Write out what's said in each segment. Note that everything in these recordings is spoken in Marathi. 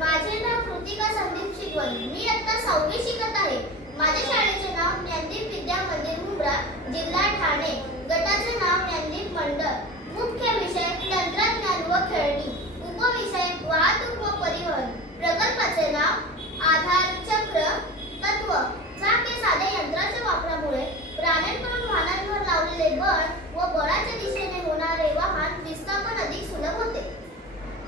माझे नाव कृतिका संदीप शिकवण. मी इयत्ता 6वी शिकत आहे. माझ्या शाळेचे नाव ज्ञानदीप विद्या मंदिर मुंब्रा, जिल्हा ठाणे. गटाचे नाव ज्ञानदीप मंडळ. मुख्य विषय तंत्रज्ञान व खेळणी. उपविषय वाहतूक व परिवहन. प्रकल्पाचे नाव आधार चक्र तत्व. चाके साध्या यंत्राच्या वापरामुळे प्राण्यांकडून वाहनांवर लावलेले बळ व बळाच्या दिशेने होणारे वाहन विस्थापन अधिक सुलभ होते.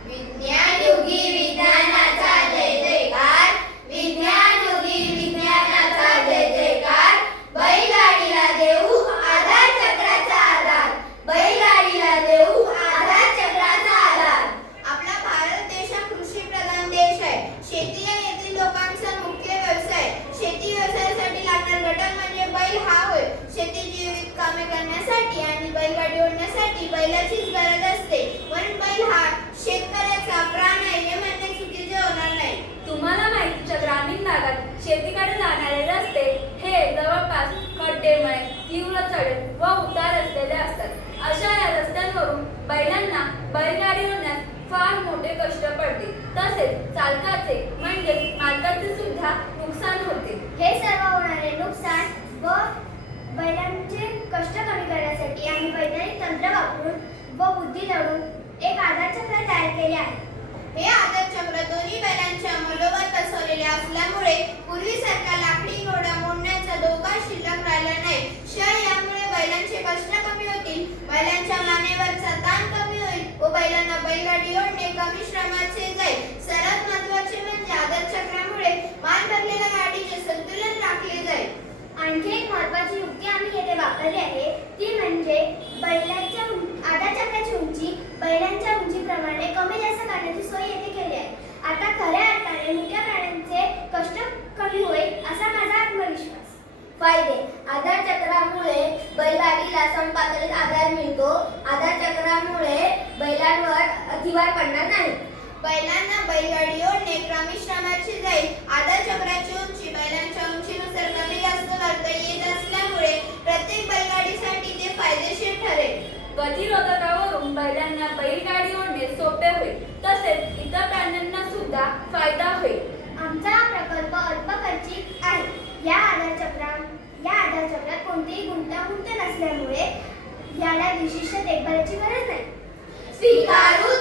विज्ञानयुगी विज्ञानाचा जय जयकार. विज्ञानयुगी विज्ञानाचा जय जयकार. बैलगाडीला देऊ आधार चक्राचा आधार. बैलगाडीला देऊ आधार चक्राचा आधार. आपला भारत देश हा कृषी प्रधान देश आहे. शेती हा येथील लोकांचा मुख्य व्यवसाय. शेती व्यवसायासाठी लागणारा घटक म्हणजे बैल हा होय. शेतीची विविध कामे करण्यासाठी आणि बैलगाडी ओढण्यासाठी बैलाचीच गरज असते. म्हणून बैल हा शेतकऱ्याचा प्राण आहे हे म्हणणे चुकीचे होणार नाही. तुम्हाला माहितीच्या ग्रामीण भागात शेतीकडे जाणारे रस्ते हे जवळपास खड्डेमय, तीव्र चढ व उतार असलेले असतात. अशा या रस्त्यांवरून बैलांना बैलगाडी ओढण्यास फार मोठे कष्ट पडते. तसेच चालकाचे म्हणजे मालकाचे सुद्धा नुकसान होते. हे सर्व होणारे नुकसान व बैलांचे कष्ट कमी करण्यासाठी आम्ही वैज्ञानिक तंत्र वापरून व बुद्धी लावून एक आधार चक्र तयार केले आहे. हे आधार चक्र दोन्ही बैलांच्या मलोवर बसवलेले असल्यामुळे पूर्वीसारखा लाकडी घोडा मोडण्याचा धोका शिल्लक राहिला नाही. शिवाय यामुळे बैलांचे कष्ट कमी होतील, बैलांच्या मानेवरचा ताण कमी होईल व बैलांना बैलगाडी ओढणे कमी श्रमाचे जाईल. सर्वात महत्त्वाचे म्हणजे आधार चक्रामुळे मान भरलेल्या गाडीचे संतुलन राखले जाईल. आणखी एक महत्त्वाची युक्ती आम्ही येथे वापरली आहे, ती म्हणजे बैलांच्या आधार चक्राची उंची बैलांच्या उंचीप्रमाणे कमी जास्त करण्याची सोय येथे केली आहे. आता खऱ्या अर्थाने मुख्य प्राण्यांचे कष्ट कमी होईल असा माझा आत्मविश्वास. फायदे. आधार चक्रामुळे बैलगाडीला समपातळीत आधार मिळतो. आधार चक्रामुळे बैलांवर अतिभार पडणार नाही. बैलांना बैलगाडी ओढणे कमी श्रमाची जाईल. आधार चक्राची उंची बैलांच्या उंचीनुसार कमी जास्त करता येत असल्यामुळे प्रत्येक बैलगाडीसाठी ते फायदेशीर ठरेल. गतिरोधकावरून बैलांना बैलगाडी ओढणे सोपे होईल. तसेच इतर प्राण्यांना सुद्धा फायदा होईल. आमचा हा प्रकल्प अल्पखर्चिक आहे. या आधार चक्रात कोणतीही गुंतागुंत नसल्यामुळे याला विशिष्ट देखभालीची गरज नाही. स्वीकारू